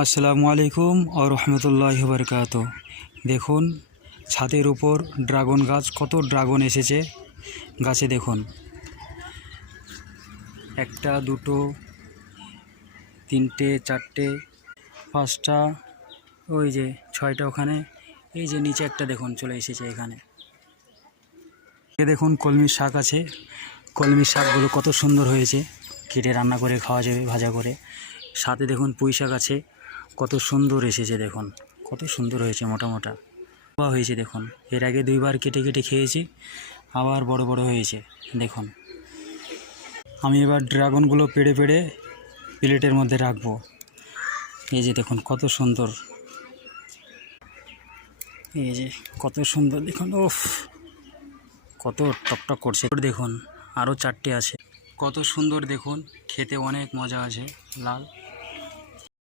আসসালামু আলাইকুম ওয়া রাহমাতুল্লাহি ওয়া বারাকাতুহু। দেখুন ছাদের উপর ড্রাগন গাছ, কত ড্রাগন এসেছে গাছে। দেখুন একটা, দুটো, তিনটে, চারটে, পাঁচটা, ওই যে ছয়টা ওখানে, এই যে নিচে একটা দেখুন চলে এসেছে এখানে। দেখুন কলমির শাক আছে, কলমির শাকগুলো কত সুন্দর হয়েছে, কেটে রান্না করে খাওয়া যাবে, ভাজা করে। সাথে দেখুন পুঁই শাক আছে, কত সুন্দর এসেছে। দেখুন কত সুন্দর হয়েছে, মোটা মোটা হয়েছে। দেখুন এর আগে দুইবার কেটে কেটে খেয়েছি, আবার বড় বড় হয়েছে। দেখুন আমি এবার ড্রাগনগুলো পেড়ে পেড়ে প্লেটের মধ্যে রাখবো। এই যে দেখুন কত সুন্দর, এই যে কত সুন্দর দেখুন, ওফ কত টকটক করছে। দেখুন আরও চারটে আছে, কত সুন্দর দেখুন, খেতে অনেক মজা আছে, লাল।